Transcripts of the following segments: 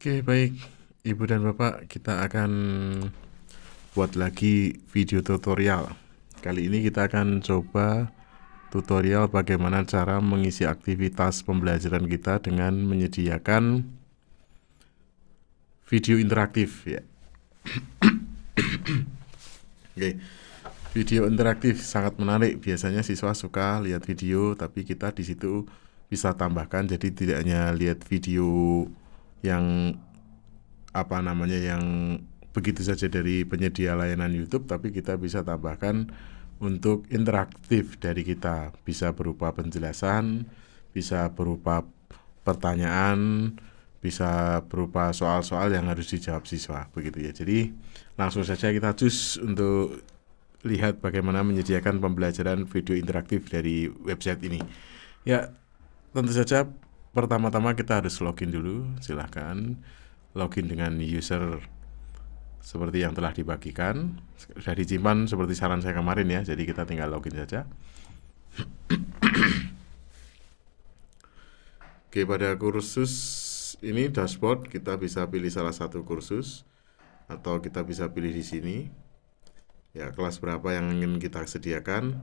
Oke, baik. Ibu dan Bapak, kita akan buat lagi video tutorial. Kali ini kita akan coba tutorial bagaimana cara mengisi aktivitas pembelajaran kita dengan menyediakan video interaktif ya. Oke. Video interaktif sangat menarik. Biasanya siswa suka lihat video, tapi kita di situ bisa tambahkan, jadi tidak hanya lihat video yang yang begitu saja dari penyedia layanan YouTube, tapi kita bisa tambahkan untuk interaktif dari kita. Bisa berupa penjelasan, bisa berupa pertanyaan, bisa berupa soal-soal yang harus dijawab siswa, begitu ya. Jadi langsung saja kita cus untuk lihat bagaimana menyediakan pembelajaran video interaktif dari website ini. Ya, tentu saja pertama-tama kita harus login dulu. Silahkan login dengan user seperti yang telah dibagikan. Sudah disimpan seperti saran saya kemarin ya, jadi kita tinggal login saja. Oke, pada kursus ini dashboard kita bisa pilih salah satu kursus atau kita bisa pilih di sini. Ya, kelas berapa yang ingin kita sediakan.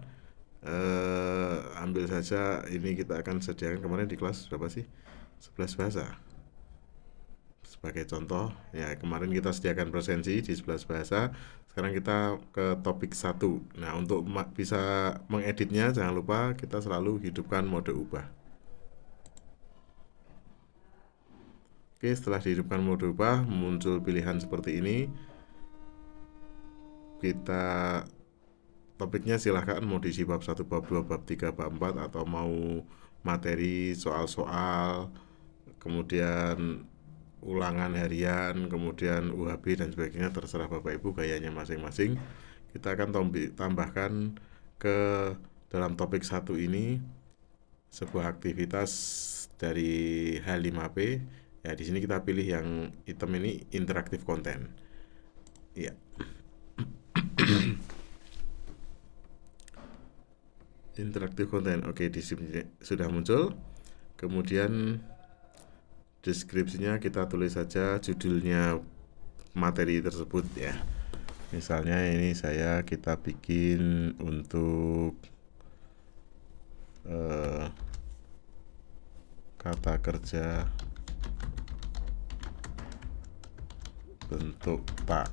Ambil saja, ini kita akan sediakan kemarin di kelas berapa sih? 11 bahasa. Sebagai contoh, ya kemarin kita sediakan presensi di 11 bahasa. Sekarang kita ke topik 1. Nah, untuk bisa mengeditnya jangan lupa kita selalu hidupkan mode ubah. Oke, setelah dihidupkan mode ubah, muncul pilihan seperti ini. Kita topiknya silahkan mau diisi bab 1, bab 2, bab 3, bab 4, atau mau materi soal-soal, kemudian ulangan harian, kemudian UHB dan sebagainya, terserah Bapak Ibu gayanya masing-masing. Kita akan tambahkan ke dalam topik 1 ini sebuah aktivitas dari H5P. Ya, di sini kita pilih yang item ini interaktif konten. Ya. Interaktif konten. Oke, di sini sudah muncul. Kemudian deskripsinya kita tulis saja judulnya materi tersebut ya. Misalnya ini kita bikin untuk kata kerja bentuk tak.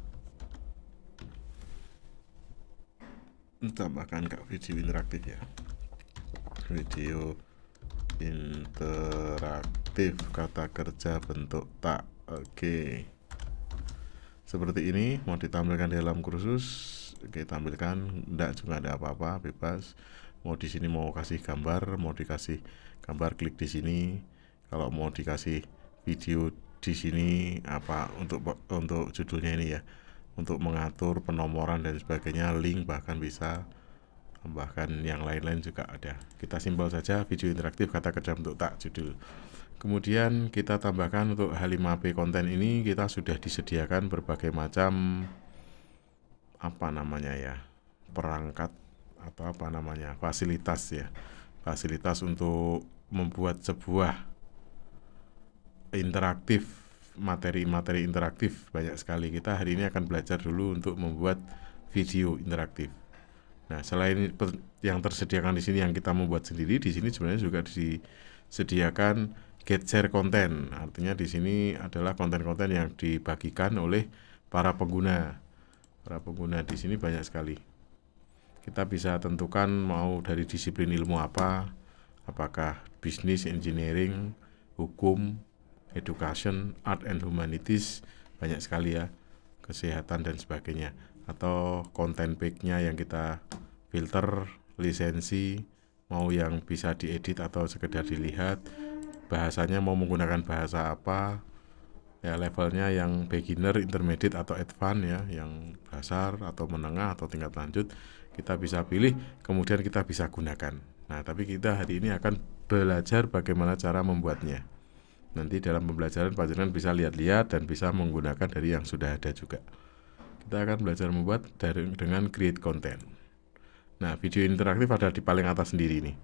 Tambahkan video interaktif ya. Video interaktif kata kerja bentuk tak. Oke. Seperti ini mau ditampilkan di dalam kursus. Oke, tampilkan. Enggak juga ada apa-apa, bebas. Mau di sini mau kasih gambar, mau dikasih gambar klik di sini. Kalau mau dikasih video di sini apa untuk judulnya ini ya. Untuk mengatur penomoran dan sebagainya, link bahkan bisa, bahkan yang lain-lain juga ada. Kita simpel saja video interaktif kata kerja bentuk tak judul. Kemudian kita tambahkan untuk H5P konten ini kita sudah disediakan berbagai macam perangkat atau fasilitas ya. Fasilitas untuk membuat sebuah interaktif, materi-materi interaktif banyak sekali. Kita hari ini akan belajar dulu untuk membuat video interaktif. Nah, selain yang tersediakan di sini yang kita membuat sendiri, di sini sebenarnya juga disediakan get share konten. Artinya di sini adalah konten-konten yang dibagikan oleh para pengguna. Para pengguna di sini banyak sekali. Kita bisa tentukan mau dari disiplin ilmu apa, apakah bisnis, engineering, hukum, education, art and humanities, banyak sekali ya, kesehatan dan sebagainya. Atau konten page-nya yang kita filter, lisensi, mau yang bisa diedit atau sekedar dilihat, bahasanya mau menggunakan bahasa apa, ya levelnya yang beginner, intermediate atau advance ya, yang dasar atau menengah atau tingkat lanjut, kita bisa pilih, kemudian kita bisa gunakan. Nah, tapi kita hari ini akan belajar bagaimana cara membuatnya. Nanti dalam pembelajaran pelajaran bisa lihat-lihat dan bisa menggunakan dari yang sudah ada juga. Kita akan belajar membuat dengan create content. Nah, video interaktif ada di paling atas sendiri nih.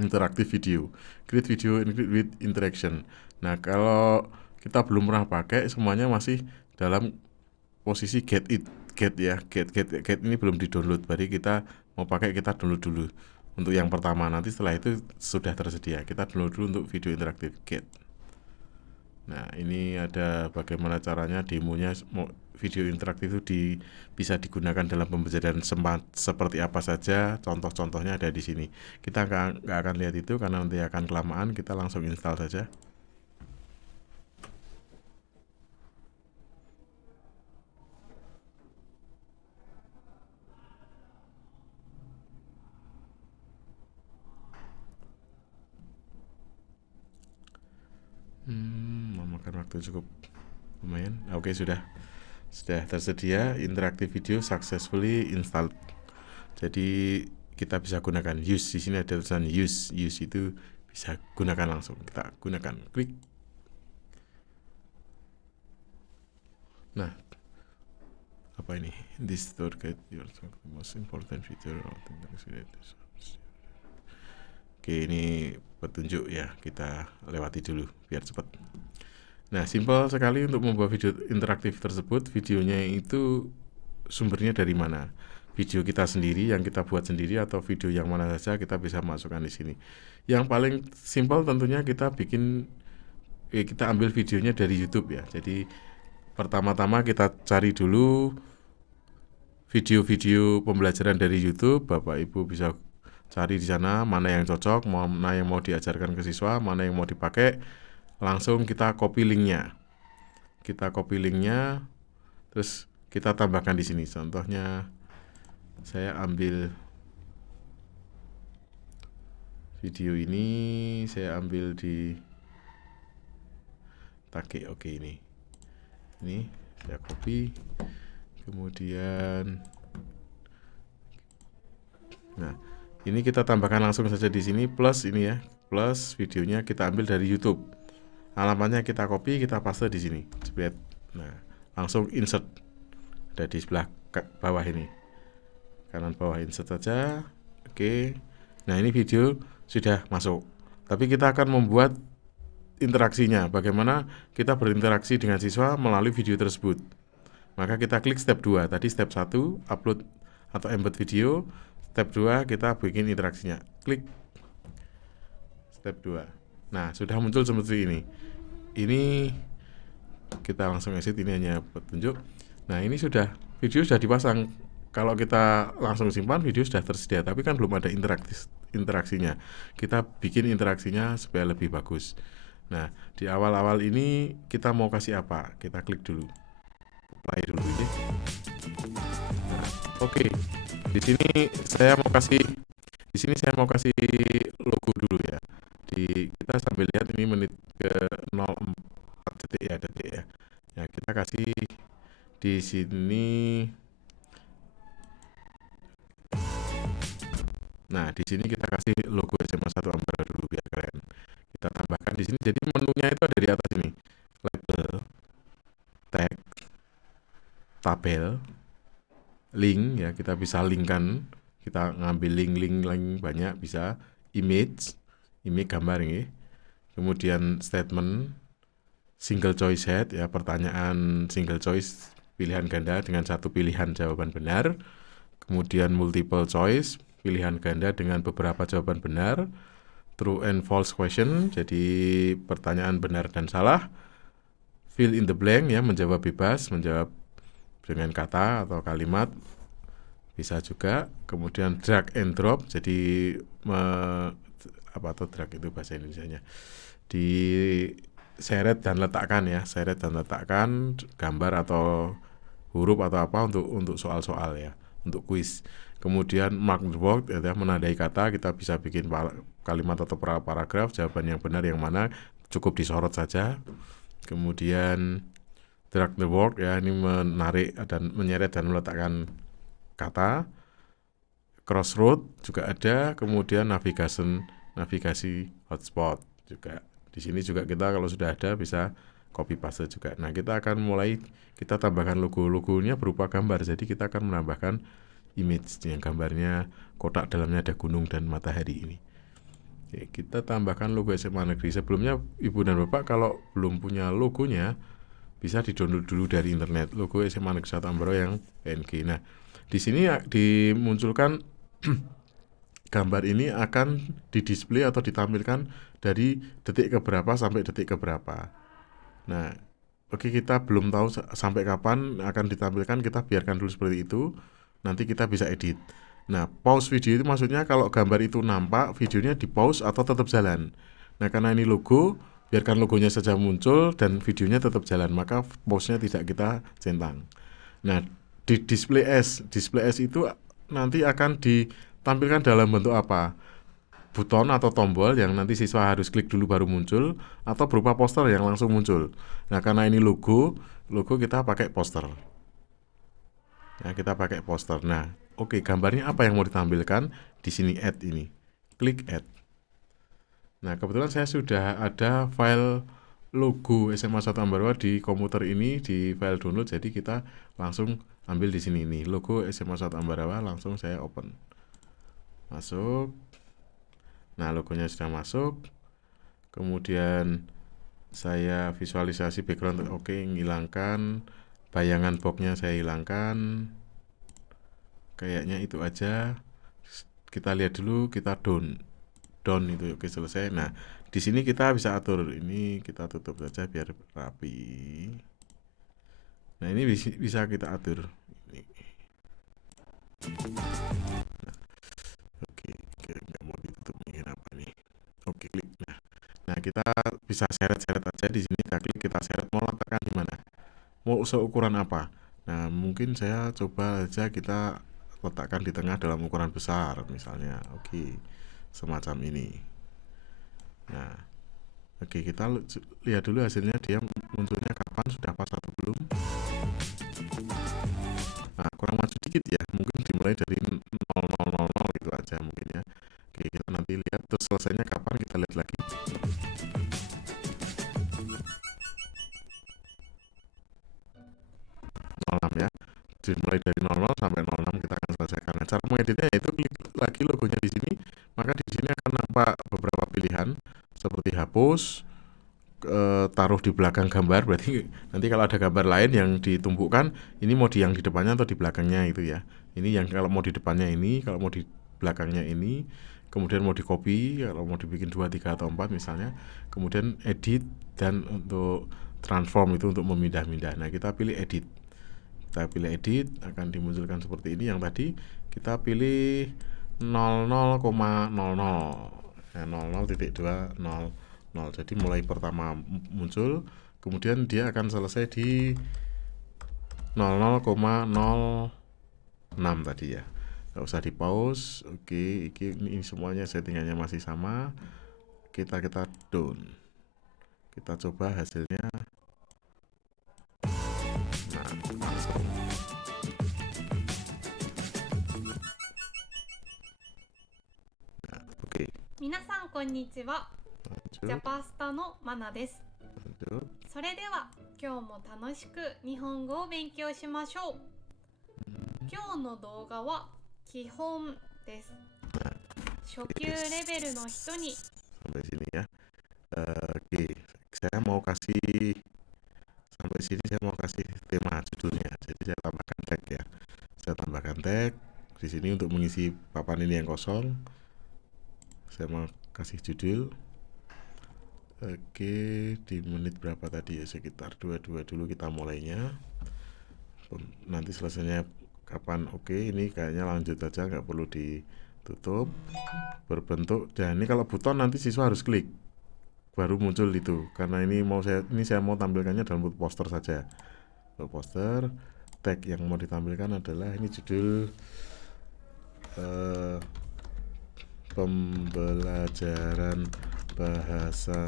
Interaktif video, create video with interaction. Nah, kalau kita belum pernah pakai, semuanya masih dalam posisi get ini belum di-download. Berarti kita mau pakai, kita download dulu. Untuk yang pertama, nanti setelah itu sudah tersedia. Kita download dulu untuk video interaktif get. Nah, ini ada bagaimana caranya demonya video interaktif itu bisa digunakan dalam pembelajaran seperti apa saja. Contoh-contohnya ada di sini. Kita nggak akan lihat itu karena nanti akan kelamaan. Kita langsung install saja. Memakan waktu cukup lumayan. Oke, sudah tersedia. Interaktif video successfully installed. Jadi kita bisa gunakan use. Di sini ada tulisan use itu bisa gunakan langsung. Kita gunakan, klik. Nah, apa ini? This tour guide your most important feature of the Oke, ini petunjuk ya, kita lewati dulu biar cepat. Nah, simpel sekali untuk membuat video interaktif tersebut. Videonya itu sumbernya dari mana? Video kita sendiri yang kita buat sendiri atau video yang mana saja kita bisa masukkan di sini. Yang paling simpel tentunya kita ambil videonya dari YouTube ya. Jadi pertama-tama kita cari dulu video-video pembelajaran dari YouTube. Bapak Ibu bisa cari di sana mana yang cocok, mana yang mau diajarkan ke siswa, mana yang mau dipakai. Langsung kita copy linknya. Terus kita tambahkan di sini. Contohnya saya ambil video ini, saya ambil di Take. Oke, ini saya copy, kemudian nah ini kita tambahkan langsung saja di sini, plus ini ya, plus videonya kita ambil dari YouTube. Alamatnya kita copy, kita paste di sini. Nah, langsung insert. Ada di sebelah bawah ini. Kanan bawah insert saja. Oke. Nah, ini video sudah masuk. Tapi kita akan membuat interaksinya. Bagaimana kita berinteraksi dengan siswa melalui video tersebut. Maka kita klik step 2. Tadi step 1, upload atau embed video. Step 2, kita bikin interaksinya. Klik. Step 2. Nah, sudah muncul seperti ini. Ini kita langsung exit, ini hanya petunjuk. Nah, ini video sudah dipasang. Kalau kita langsung simpan, video sudah tersedia, tapi kan belum ada interaksinya. Kita bikin interaksinya supaya lebih bagus. Nah, di awal-awal ini kita mau kasih apa? Kita klik dulu. Play dulu ini. Nah, oke. Di sini saya mau kasih logo dulu ya. Kita sambil lihat ini menit ke 04 detik ya. Ya, kita kasih di sini. Nah, di sini kita kasih logo SMA 1 Ambara dulu biar keren. Kita tambahkan di sini. Jadi menunya itu ada di atas ini. Label, tag, tabel, link ya, kita bisa linkkan. Kita ngambil link banyak, bisa image gambar ini. Kemudian statement, single choice set ya, pertanyaan single choice pilihan ganda dengan satu pilihan jawaban benar. Kemudian multiple choice, pilihan ganda dengan beberapa jawaban benar. True and false question, jadi pertanyaan benar dan salah. Fill in the blank ya, menjawab bebas, menjawab dengan kata atau kalimat bisa juga. Kemudian drag and drop, jadi apa tuh drag itu bahasa Indonesianya, di seret dan letakkan gambar atau huruf atau apa untuk soal-soal ya, untuk kuis. Kemudian mark the word ya, menandai kata. Kita bisa bikin kalimat atau paragraf, jawaban yang benar yang mana, cukup disorot saja. Kemudian drag the word ya, ini menarik dan menyeret dan meletakkan kata. Crossroad juga ada. Kemudian navigasi hotspot juga. Di sini juga kita kalau sudah ada bisa copy paste juga. Nah, kita akan mulai, kita tambahkan logonya berupa gambar. Jadi kita akan menambahkan image yang gambarnya kotak, dalamnya ada gunung dan matahari ini. Kita tambahkan logo SMA Negeri. Sebelumnya Ibu dan Bapak kalau belum punya logonya bisa di-download dulu dari internet logo SMA Negeri 1 Ambarawa yang PNG. Nah, di sini dimunculkan gambar ini akan didisplay atau ditampilkan dari detik ke berapa sampai detik ke berapa. Nah, oke, kita belum tahu sampai kapan akan ditampilkan, kita biarkan dulu seperti itu. Nanti kita bisa edit. Nah, pause video itu maksudnya kalau gambar itu nampak, videonya di pause atau tetap jalan. Nah, karena ini logo, biarkan logonya saja muncul dan videonya tetap jalan, maka pause-nya tidak kita centang. Nah, di display as itu nanti akan ditampilkan dalam bentuk apa? Buton atau tombol yang nanti siswa harus klik dulu baru muncul, atau berupa poster yang langsung muncul. Nah, karena ini logo kita pakai poster. Nah, kita pakai poster. Nah, oke, gambarnya apa yang mau ditampilkan? Di sini add ini. Klik add. Nah, kebetulan saya sudah ada file logo SMA 1 Ambarawa di komputer ini di file download, jadi kita langsung ambil di sini nih, logo SMA 1 Ambarawa, langsung saya open. Masuk. Nah, logonya sudah masuk. Kemudian saya visualisasi background, oke, ngilangkan bayangan boxnya, saya hilangkan. Kayaknya itu aja. Kita lihat dulu, kita down itu, oke, selesai. Nah, di sini kita bisa atur, ini kita tutup saja biar rapi. Nah, ini bisa kita atur. Nah, oke, nggak mau ditutup nih, kenapa nih? Oke, klik. Nah, kita bisa seret-seret aja di sini. Kita klik, kita seret, mau letakkan di mana? Mau seukuran apa? Nah, mungkin saya coba aja kita letakkan di tengah dalam ukuran besar misalnya. Oke, semacam ini. Nah, oke, kita lihat dulu hasilnya, dia munculnya kapan, sudah pas atau belum. Nah, kurang maju dikit ya, mungkin dimulai dari 0000 itu aja mungkin ya. Oke, kita nanti lihat terus selesainya kapan, kita lihat lagi. Ya, dimulai dari 00 sampai 06 kita akan selesaikan. Nah, cara mengeditnya yaitu klik lagi logonya di sini, maka di sini akan nampak beberapa pilihan seperti hapus, taruh di belakang gambar, berarti nanti kalau ada gambar lain yang ditumpukkan, ini mau yang di depannya atau di belakangnya itu ya. Ini yang kalau mau di depannya ini, kalau mau di belakangnya ini, kemudian mau di copy, kalau mau dibikin 2, 3 atau 4 misalnya, kemudian edit, dan untuk transform itu untuk memindah-mindah. Nah, kita pilih edit. Kita pilih edit, akan dimunculkan seperti ini. Yang tadi kita pilih 00,00. Nah, 00.200. Jadi mulai pertama muncul, kemudian dia akan selesai di 00,06 tadi ya. Nggak usah di pause. Oke, ini semuanya settingannya masih sama. Kita down. Kita coba hasilnya. Nah, langsung. Nah, oke. 皆さんこんにちは。ジャパスタのマナです。それでは今日も楽しく日本語を勉強しましょう。今日の動画は基本です。初級レベルの人に sampai sini ya. Oke, saya mau kasih sampai sini, saya mau kasih tema judulnya. Jadi saya tambahkan tag ya. Saya tambahkan tag di sini untuk mengisi papan ini yang kosong. Saya mau kasih judul. Oke, di menit berapa tadi ya, sekitar 22 dulu kita mulainya. Nanti selesainya kapan, oke, ini kayaknya lanjut aja, nggak perlu ditutup. Berbentuk, dan ini kalau buton nanti siswa harus klik baru muncul itu, karena ini saya mau tampilkannya dalam bentuk poster saja. Untuk poster, tag yang mau ditampilkan adalah ini judul pembelajaran bahasa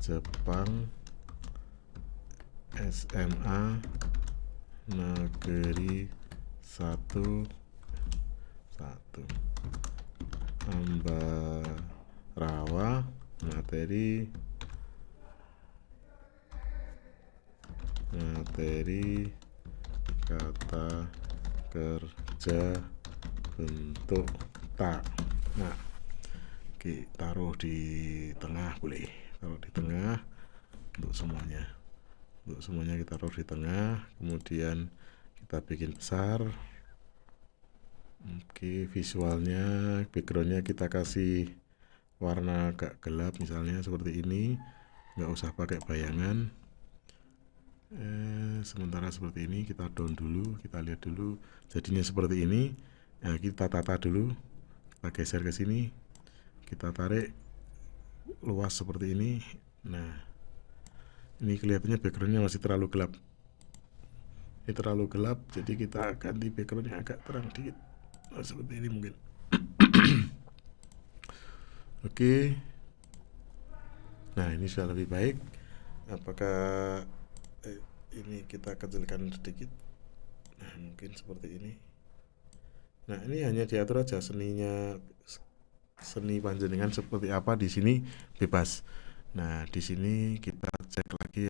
Jepang SMA Negeri 1 Ambarawa, materi kata kerja bentuk tak. Nah, oke, Oke, taruh di tengah boleh. Taruh di tengah untuk semuanya. Untuk semuanya kita taruh di tengah, kemudian kita bikin besar. Oke, visualnya, backgroundnya kita kasih warna agak gelap misalnya seperti ini. Nggak usah pakai bayangan. Sementara seperti ini kita down dulu, kita lihat dulu jadinya seperti ini. Nah, kita tata dulu, kita geser ke sini, kita tarik luas seperti ini. Nah, ini kelihatannya backgroundnya masih terlalu gelap. Ini terlalu gelap, jadi kita ganti backgroundnya agak terang dikit. Nah, seperti ini mungkin. Oke. Nah, ini sudah lebih baik. Apakah ini kita kecilkan sedikit? Nah, mungkin seperti ini. Nah, ini hanya diatur aja seni panjenengan seperti apa di sini bebas. Nah, di sini kita cek lagi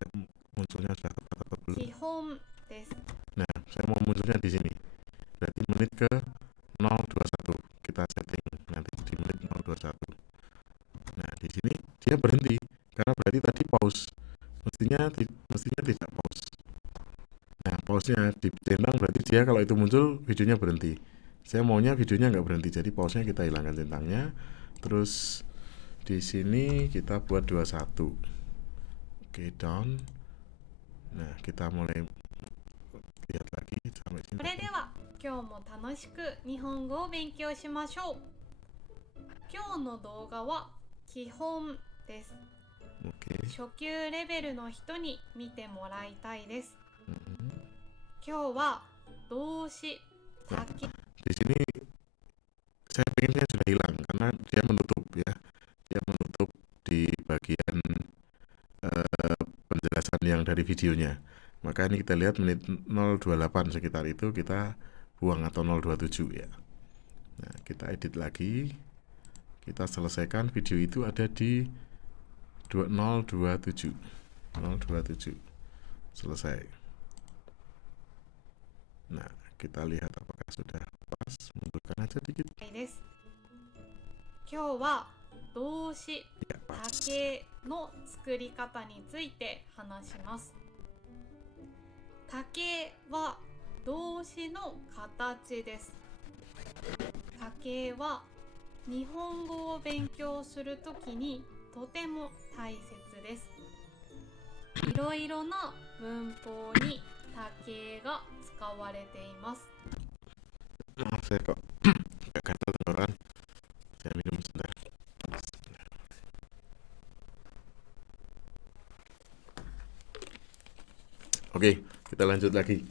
munculnya sudah tepat atau belum. 基本です。 Nah, saya mau munculnya di sini. Berarti menit ke 021. Kita setting nanti di menit 021. Nah, di sini dia berhenti karena berarti tadi pause. Mestinya tidak pause. Nah, pause-nya dicentang berarti dia kalau itu muncul videonya berhenti. Saya maunya videonya nggak berhenti, jadi pause-nya kita hilangkan centangnya. Terus di sini kita buat 21. Oke, down. Nah, kita mulai lihat lagi sampai sini. それでは今日も楽しく日本語を勉強しましょう。今日の動画は基本です。 Oke. 初級レベルの人に見てもらいたいです。 Mhm. 今日は動詞 Nah, 先 di sini saya pengennya sudah hilang karena dia menutup ya. Dia menutup di bagian penjelasan yang dari videonya. Maka ini kita lihat menit 028 sekitar itu kita buang atau 027 ya. Nah, kita edit lagi. Kita selesaikan video itu ada di 027. Selesai. Nah, kita lihat apakah sudah pas. Mundurkan aja dikit. です。今日は動詞 Ya, pas. 竹の作り方について話します。竹は動詞の形です。竹は日本語を勉強するときにとても大切です。いろいろな文法に竹が使われています。 Maaf saya kok agak gatal tenggorokan. Saya minum sebentar. Oke, kita lanjut lagi.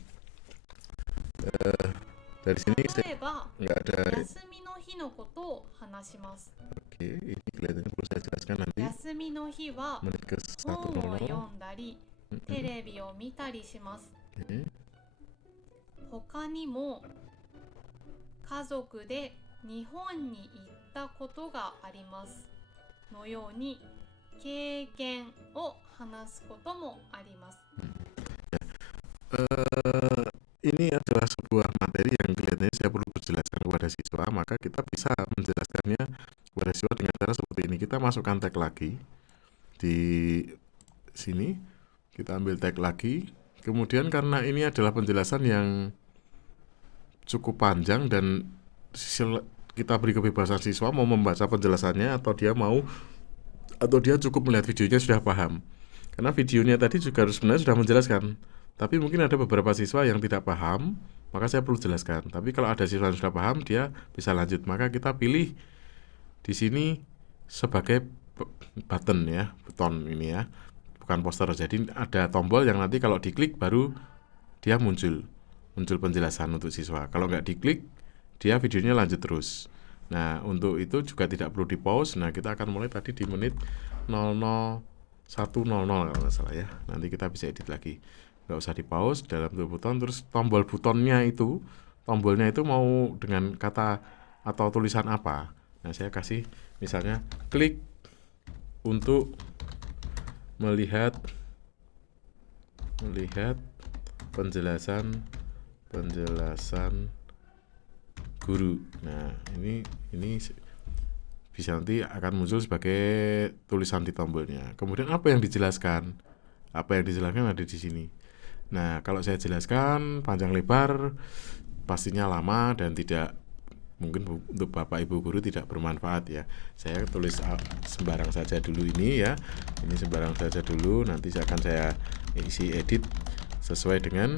Dari sini saya 例えば nggak ada. 休みの日のことを話します。 Oke, ini kelihatannya perlu saya jelaskan nanti. 休みの日は Menit ke 本を 100. 読んだりテレビを見たりします。 Oke. 他にも家族で日本に行ったことがありますのように経験を話すこともあります。 Ini adalah sebuah materi yang kelihatannya saya perlu jelaskan kepada siswa, maka kita bisa menjelaskannya kepada siswa dengan cara seperti ini. Kita masukkan tag lagi di sini, kita ambil tag lagi. Kemudian karena ini adalah penjelasan yang cukup panjang dan kita beri kebebasan siswa mau membaca penjelasannya atau dia cukup melihat videonya sudah paham. Karena videonya tadi juga sebenarnya sudah menjelaskan. Tapi mungkin ada beberapa siswa yang tidak paham, maka saya perlu jelaskan. Tapi kalau ada siswa yang sudah paham, dia bisa lanjut. Maka kita pilih di sini sebagai button ya, buton ini ya, bukan poster. Jadi ada tombol yang nanti kalau diklik baru dia muncul penjelasan untuk siswa. Kalau nggak diklik, dia videonya lanjut terus. Nah, untuk itu juga tidak perlu di pause. Nah, kita akan mulai tadi di menit 00100 kalau nggak salah ya. Nanti kita bisa edit lagi. Nggak usah di pause dalam bentuk buton. Terus tombolnya itu mau dengan kata atau tulisan apa. Nah, saya kasih misalnya klik untuk melihat penjelasan guru. Nah, ini bisa nanti akan muncul sebagai tulisan di tombolnya. Kemudian apa yang dijelaskan? Apa yang dijelaskan ada di sini. Nah, kalau saya jelaskan panjang lebar pastinya lama dan tidak mungkin untuk Bapak Ibu guru tidak bermanfaat ya. Saya tulis sembarang saja dulu ini ya. Ini sembarang saja dulu, nanti akan saya isi edit sesuai dengan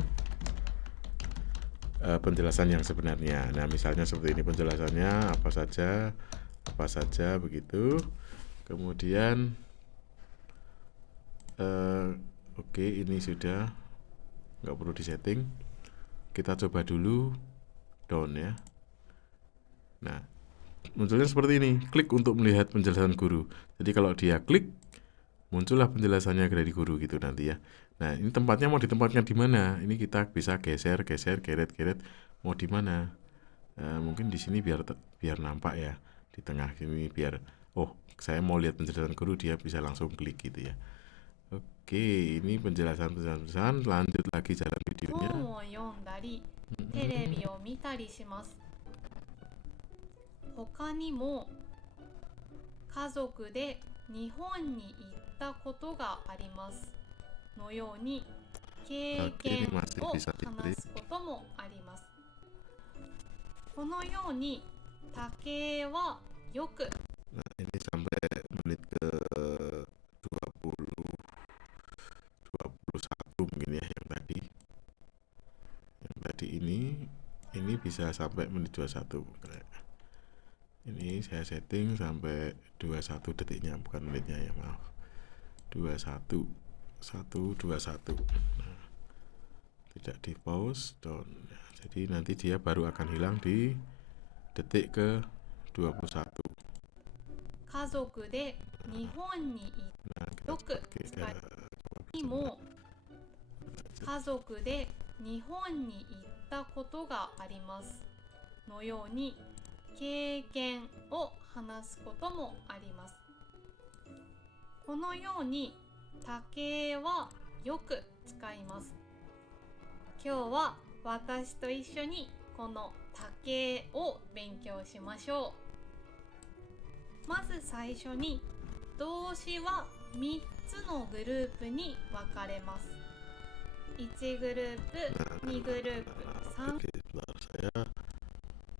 penjelasan yang sebenarnya. Nah, misalnya seperti ini penjelasannya apa saja begitu. Kemudian oke, ini sudah nggak perlu disetting. Kita coba dulu down ya. Nah, munculnya seperti ini. Klik untuk melihat penjelasan guru. Jadi kalau dia klik, muncullah penjelasannya dari guru gitu nanti ya. Nah, ini tempatnya mau ditempatkan di mana? Ini kita bisa geser, geret, mau di mana? Mungkin di sini biar nampak ya, di tengah sini biar saya mau lihat penjelasan guru, dia bisa langsung klik gitu ya. Oke, ini penjelasan. Lanjut lagi jalan videonya. 本を読んだりテレビを見たりします。他にも家族で日本に行ったことがありますのように経験を話すこともあります。このように竹はよく Nah, ini sampai menit ke 21 mungkin ya yang tadi. Yang tadi ini bisa sampai menit 21. Ini saya setting sampai 21 detiknya, bukan menitnya ya, maaf. 21. Nah, tidak di pause down. Nah, jadi nanti dia baru akan hilang di detik ke 21. 家族で日本に行ったよく使いも家族で日本に行ったことがありますのように経験を話すこともあります。このように竹はよく使います。今日は私と一緒にこの竹を勉強しましょう。まず最初に動詞は3つのグループに分かれます。1グループ、2グループ、3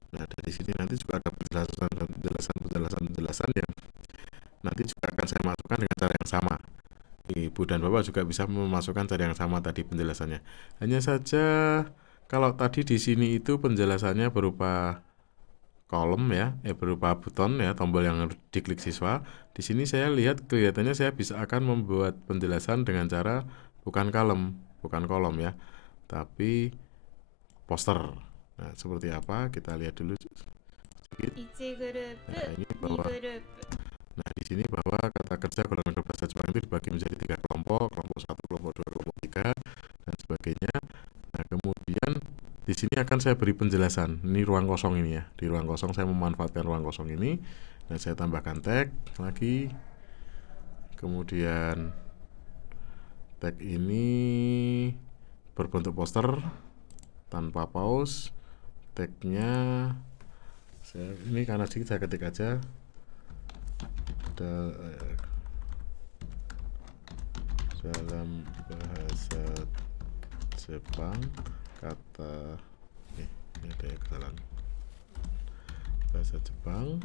Nah, dari sini nanti juga ada penjelasan yang nanti juga akan saya masukkan dengan cara yang sama. Ibu dan Bapak juga bisa memasukkan cara yang sama tadi penjelasannya. Hanya saja kalau tadi di sini itu penjelasannya berupa kolom ya, berupa buton ya, tombol yang diklik siswa. Di sini saya lihat kelihatannya saya bisa akan membuat penjelasan dengan cara bukan kolom ya, tapi poster. Nah, seperti apa? Kita lihat dulu sedikit. 1グループ、Nah, ini 2 bahwa グループ Nah, di sini bahwa kata kerja golongan berbahasa Jepang itu dibagi menjadi 3 kelompok, kelompok 1, kelompok 2, kelompok 3, dan sebagainya. Nah, kemudian di sini akan saya beri penjelasan. Ini ruang kosong ini ya. Di ruang kosong saya memanfaatkan ruang kosong ini dan saya tambahkan tag lagi. Kemudian tag ini berbentuk poster tanpa pause. Tagnya ini karena sedikit saya ketik aja. Dalam bahasa Jepang kata ini ada kesalahan. Bahasa Jepang,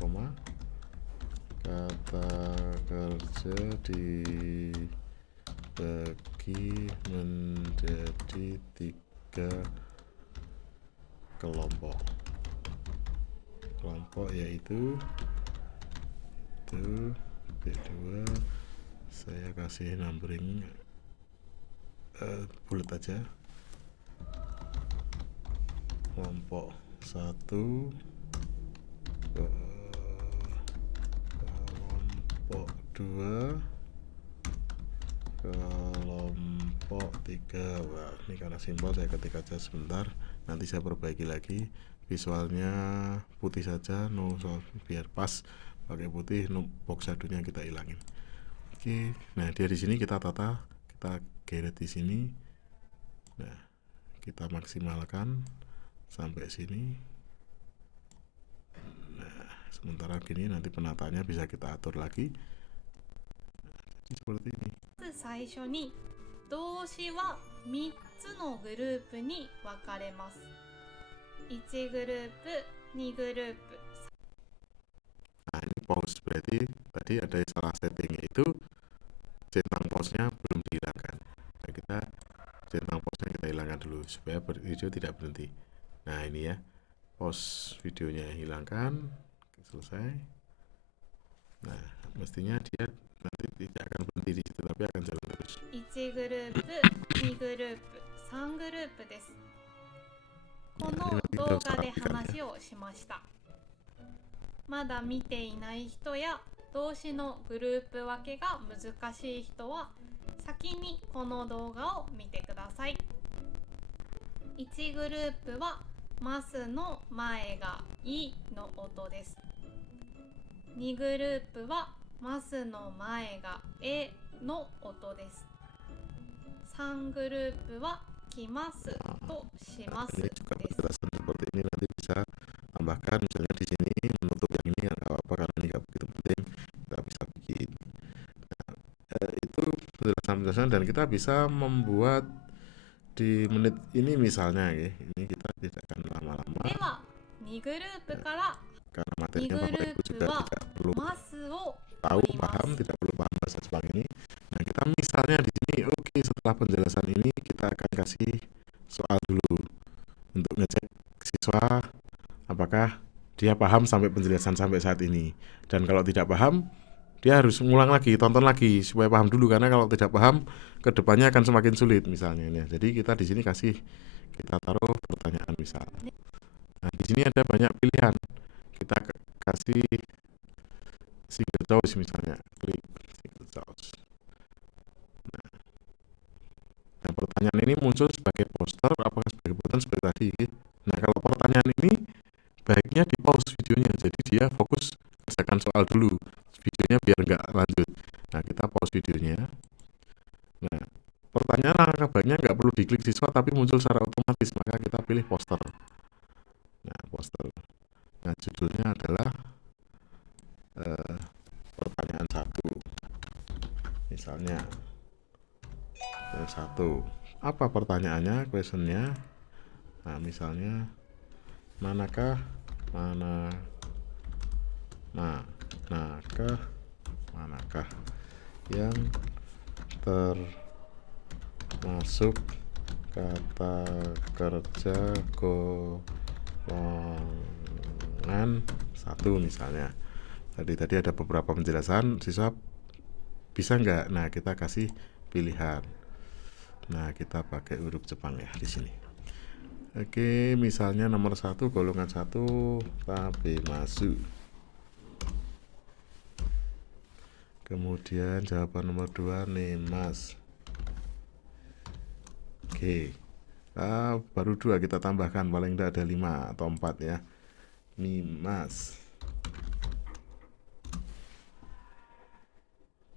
koma, kata kerja dibagi menjadi 3 kelompok. Kelompok yaitu B2, saya kasih numbering bulat aja. Kelompok 1, kelompok 2, kelompok 3. Wah, ini karena simbol saya ketik aja sebentar, nanti saya perbaiki lagi. Visualnya putih saja, biar pas. Pakai putih, box shadow-nya kita hilangin. Oke, nah dia di sini kita tata, kita geret di sini. Nah, kita maksimalkan sampai sini. Nah, sementara gini nanti penataannya bisa kita atur lagi. Jadi seperti ini. 最初に動詞は3つのグループに分かれます。1グループ、2グループ。 Nah ini pause, berarti tadi ada salah setting, itu centang pause-nya belum dihilangkan. Nah, kita centang pause-nya kita hilangkan dulu supaya video tidak berhenti. Nah ini ya, pause videonya hilangkan, selesai. Nah mestinya dia nanti tidak akan berhenti di situ tapi akan jalan terus. 1グループ、2グループ、3グループです。この動画で話をしました。まだ見ていない人や動詞のグループ分けが難しい人は先にこの動画を見てください。1グループはますの前がいの音です。2グループはますの前がえの音です。3グループは来ますとします Ini で juga す。 penjelasan seperti ini nanti bisa tambahkan, misalnya di sini menutup yang ini nggak apa-apa karena ini nggak begitu penting, kita bisa bikin. Itu penjelasan-penjelasan dan kita bisa membuat di menit ini misalnya ya. Ini kita tidak akan lama-lama では2グループから karena materinya Bapak Ibu juga tidak perlu マスを tahu, 取りま paham, す。 tidak perlu paham bahasa Jepang ini. Nah kita misalnya di sini, oke, setelah penjelasan ini kita akan kasih soal dulu untuk ngecek siswa apakah dia paham sampai penjelasan sampai saat ini. Dan kalau tidak paham, dia harus ngulang lagi, tonton lagi supaya paham dulu, karena kalau tidak paham kedepannya akan semakin sulit misalnya. Jadi kita di sini kita taruh pertanyaan misal. Nah di sini ada banyak pilihan. Kita kasih single choice misalnya, klik single choice. Nah pertanyaan ini muncul sebagai poster, apakah sebagai button seperti tadi. Nah kalau pertanyaan ini baiknya di pause videonya, jadi dia fokus kerjakan soal dulu, videonya biar nggak lanjut. Nah kita pause videonya. Nah pertanyaan langkah baiknya nggak perlu diklik siswa tapi muncul secara otomatis, maka kita pilih poster. Nah poster, nah judulnya adalah pertanyaan 1 misalnya. Yang 1, apa pertanyaannya, questionnya. Nah misalnya manakah yang termasuk kata kerja golongan 1 misalnya. Tadi ada beberapa penjelasan, siswa bisa nggak? Nah kita kasih pilihan. Nah kita pakai huruf Jepang ya di sini. Oke, misalnya nomor 1 golongan 1 tabemasu. Kemudian jawaban nomor 2 nemas. Oke. Baru 2 kita tambahkan, paling tidak ada 5 atau 4 ya. Mimas.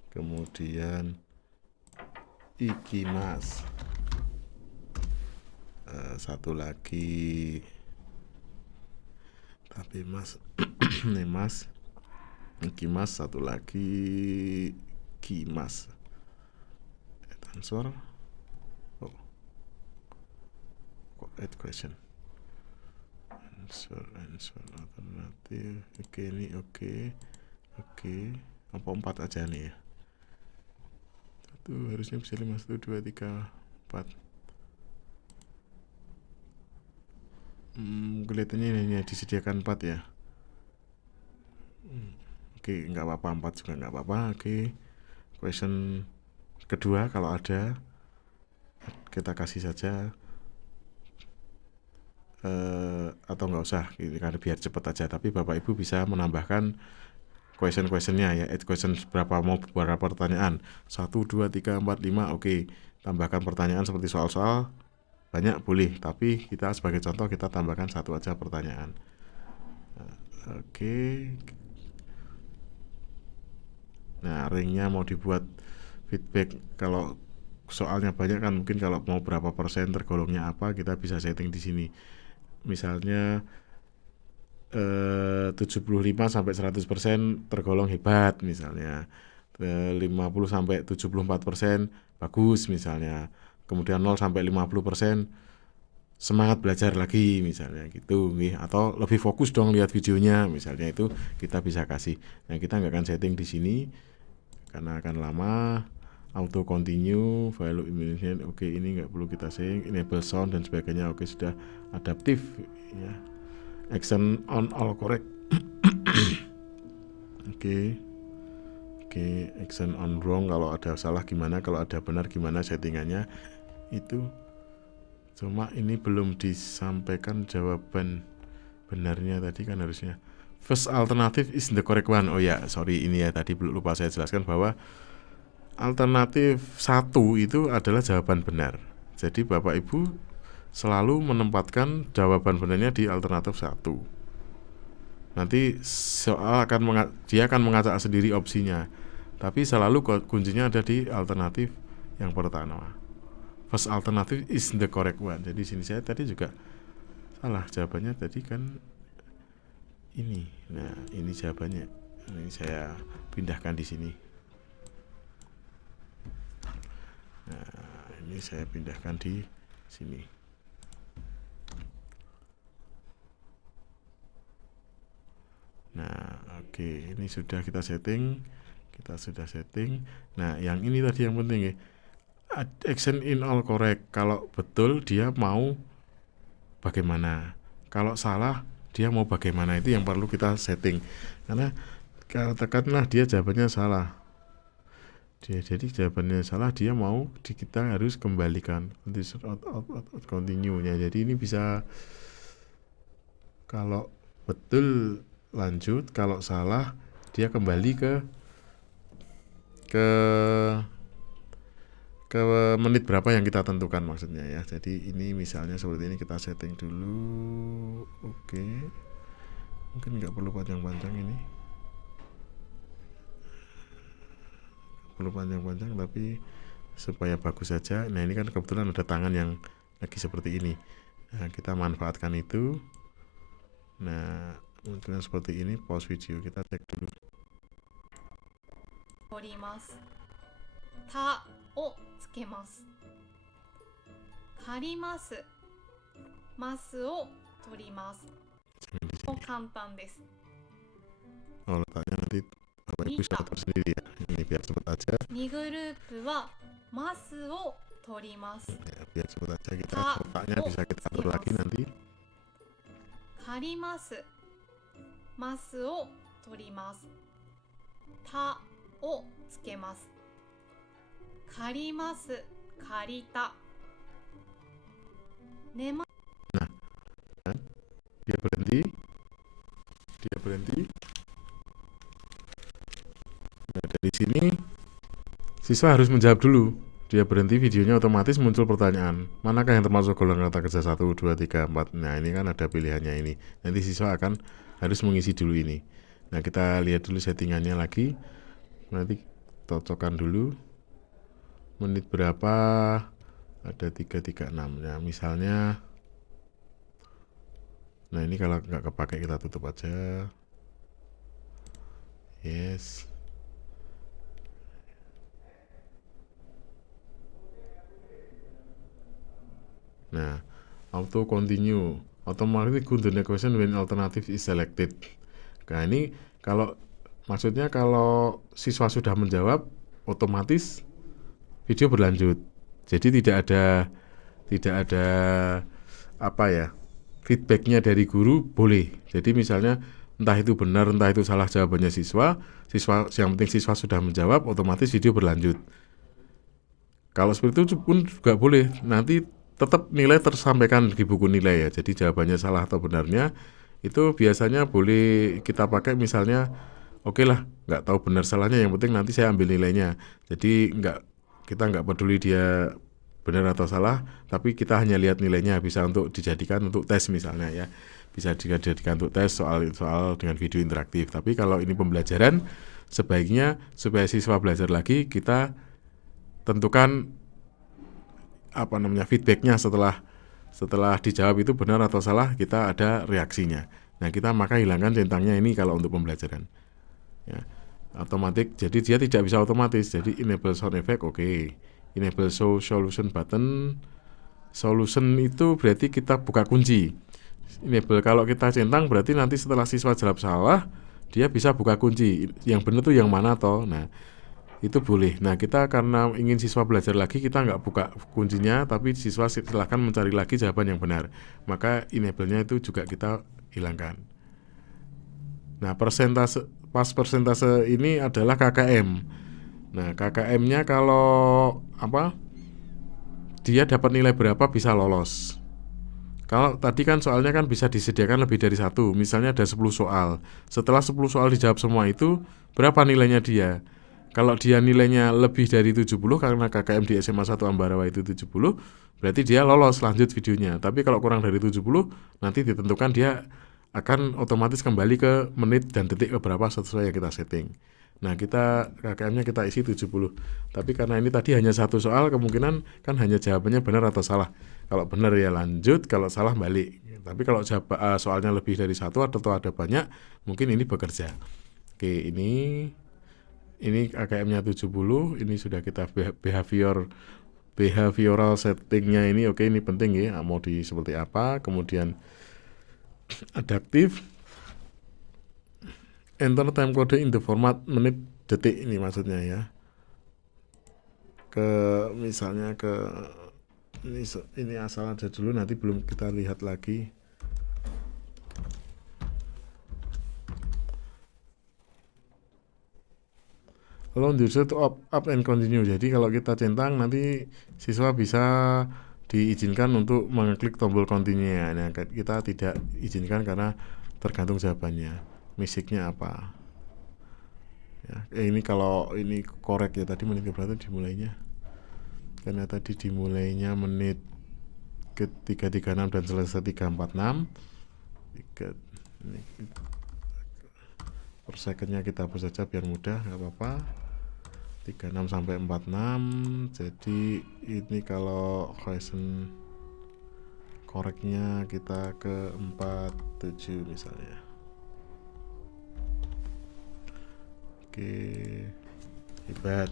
Kemudian ikimas. Satu lagi tabemasu. Nemas. Ikimas, satu lagi kimas. Answer. Oh. Correct question. Answer alternatif. Oke, ini oke. Apa 4 aja nih ya? Tuh harusnya bisa 5, 1, 2, 3, 4. Kelihatannya ini disediakan 4 ya. Oke, nggak apa-apa, 4 juga nggak apa-apa. Oke, question kedua kalau ada kita kasih saja, atau nggak usah, karena biar cepet aja. Tapi Bapak Ibu bisa menambahkan questionnya ya, question berapa pertanyaan, 1, 2, 3, 4, 5. Oke, tambahkan pertanyaan seperti soal-soal banyak boleh, tapi kita sebagai contoh kita tambahkan 1 aja pertanyaan. Oke. Nah ringnya mau dibuat feedback, kalau soalnya banyak kan mungkin kalau mau berapa persen tergolongnya apa, kita bisa setting di sini. Misalnya 75 sampai 100% tergolong hebat misalnya. 50 sampai 74% bagus misalnya. Kemudian 0 sampai 50% semangat belajar lagi misalnya gitu, atau lebih fokus dong lihat videonya misalnya, itu kita bisa kasih. Nah, kita nggak akan setting di sini karena akan lama. Auto continue, value immunization, oke, ini nggak perlu kita setting. Enable sound dan sebagainya, oke, sudah adaptif ya. Action on all correct. Oke, action on wrong, kalau ada salah gimana, kalau ada benar gimana settingannya itu. Cuma ini belum disampaikan jawaban benarnya tadi kan harusnya. First alternative is the correct one. Oh ya, sorry, ini ya tadi lupa saya jelaskan bahwa alternatif 1 itu adalah jawaban benar. Jadi Bapak Ibu selalu menempatkan jawaban benarnya di alternatif 1. Nanti soal dia akan mengacak sendiri opsinya. Tapi selalu kuncinya ada di alternatif yang pertama. First alternative is the correct one. Jadi sini saya tadi juga salah jawabannya tadi kan ini. Nah, ini jawabannya. Ini saya pindahkan di sini. Nah, ini saya pindahkan di sini. Nah, oke, ini sudah kita setting. Nah, yang ini tadi yang penting ya. Action in all correct. Kalau betul dia mau bagaimana. Kalau salah dia mau bagaimana, itu yang perlu kita setting. Karena katakanlah dia jawabannya salah. Jadi jawabannya salah, dia mau kita harus kembalikan continue-nya. Jadi ini bisa, kalau betul lanjut, kalau salah dia kembali ke menit berapa yang kita tentukan maksudnya ya. Jadi ini misalnya seperti ini, kita setting dulu. Oke, mungkin nggak perlu panjang-panjang ini, tapi supaya bagus saja. Nah, ini kan kebetulan ada tangan yang lagi seperti ini. Nah, kita manfaatkan itu. Nah, mungkin seperti ini. Pause video, kita cek dulu. Ta o tsukemasu. Karimasu. Masu o torimasu. Oh, kantan desu. Oh, letaknya nanti Bapak Ibu bisa atur sendiri ya. Ini biar cepat aja. Ni grupu wa masu o torimasu. Ya, biar cepat aja, kita letaknya bisa kita atur lagi nanti. Karimasu. Masu o torimasu. Ta o tsukemasu. Karimasu, karita. Nema. Nah, dia berhenti. Nah, dari sini siswa harus menjawab dulu. Dia berhenti, videonya otomatis muncul pertanyaan. Manakah yang termasuk golongan kata kerja 1, 2, 3, 4? Nah, ini kan ada pilihannya ini. Nanti siswa harus mengisi dulu ini. Nah, kita lihat dulu settingannya lagi. Nanti cocokkan dulu. Menit berapa? Ada 336. Nah, misalnya, nah ini kalau nggak kepake kita tutup aja. Yes. Nah, auto continue. Automatically go to the question when alternative is selected. Nah, ini maksudnya kalau siswa sudah menjawab, otomatis video berlanjut. Jadi tidak ada feedbacknya dari guru, boleh. Jadi misalnya entah itu benar entah itu salah jawabannya siswa yang penting siswa sudah menjawab, otomatis video berlanjut. Kalau seperti itu pun juga boleh, nanti tetap nilai tersampaikan di buku nilai ya. Jadi jawabannya salah atau benarnya itu biasanya boleh kita pakai, misalnya oke lah, nggak tahu benar salahnya, yang penting nanti saya ambil nilainya. Jadi kita nggak peduli dia benar atau salah, tapi kita hanya lihat nilainya, bisa untuk dijadikan untuk tes misalnya ya, bisa dijadikan untuk tes soal dengan video interaktif. Tapi kalau ini pembelajaran, sebaiknya supaya siswa belajar lagi, kita tentukan feedbacknya setelah dijawab itu benar atau salah, kita ada reaksinya. Nah, kita maka hilangkan centangnya ini kalau untuk pembelajaran. Ya, otomatis. Jadi dia tidak bisa otomatis. Jadi enable sound effect, oke. Enable show solution button. Solution itu berarti kita buka kunci. Enable kalau kita centang berarti nanti setelah siswa jawab salah, dia bisa buka kunci. Yang benar tuh yang mana toh? Nah, itu boleh. Nah, kita karena ingin siswa belajar lagi, kita nggak buka kuncinya, tapi siswa silahkan mencari lagi jawaban yang benar. Maka enable-nya itu juga kita hilangkan. Nah, persentase ini adalah KKM. Nah, KKM-nya kalau dia dapat nilai berapa bisa lolos. Kalau tadi kan soalnya kan bisa disediakan lebih dari satu. Misalnya ada 10 soal. Setelah 10 soal dijawab semua itu, berapa nilainya dia? Kalau dia nilainya lebih dari 70 karena KKM di SMA 1 Ambarawa itu 70, berarti dia lolos lanjut videonya. Tapi kalau kurang dari 70, nanti ditentukan dia akan otomatis kembali ke menit dan detik keberapa sesuai yang kita setting. Nah, kita KKM-nya kita isi 70. Tapi karena ini tadi hanya satu soal, kemungkinan kan hanya jawabannya benar atau salah. Kalau benar ya lanjut, kalau salah balik. Tapi kalau soalnya lebih dari satu atau ada banyak, mungkin ini bekerja. Oke, ini AKM-nya 70, ini sudah kita behavioral settingnya ini. Oke, ini penting ya, mau di seperti apa. Kemudian adaptif, enter time code in the format menit detik, ini maksudnya ya. Misalnya ini asal aja dulu, nanti belum kita lihat lagi. Allow the user to up and continue. Jadi kalau kita centang nanti siswa bisa diizinkan untuk mengklik tombol continue. Nah, kita tidak izinkan karena tergantung jawabannya. Musiknya apa? Ya, ini kalau ini korek ya, tadi menit berapa dimulainya? Karena tadi dimulainya menit ke 336 dan selesai 346. Per secondnya kita hapus saja biar mudah, nggak apa-apa. 36 sampai 46. Jadi ini kalau horizon koreknya kita ke 47 misalnya. Oke, hebat.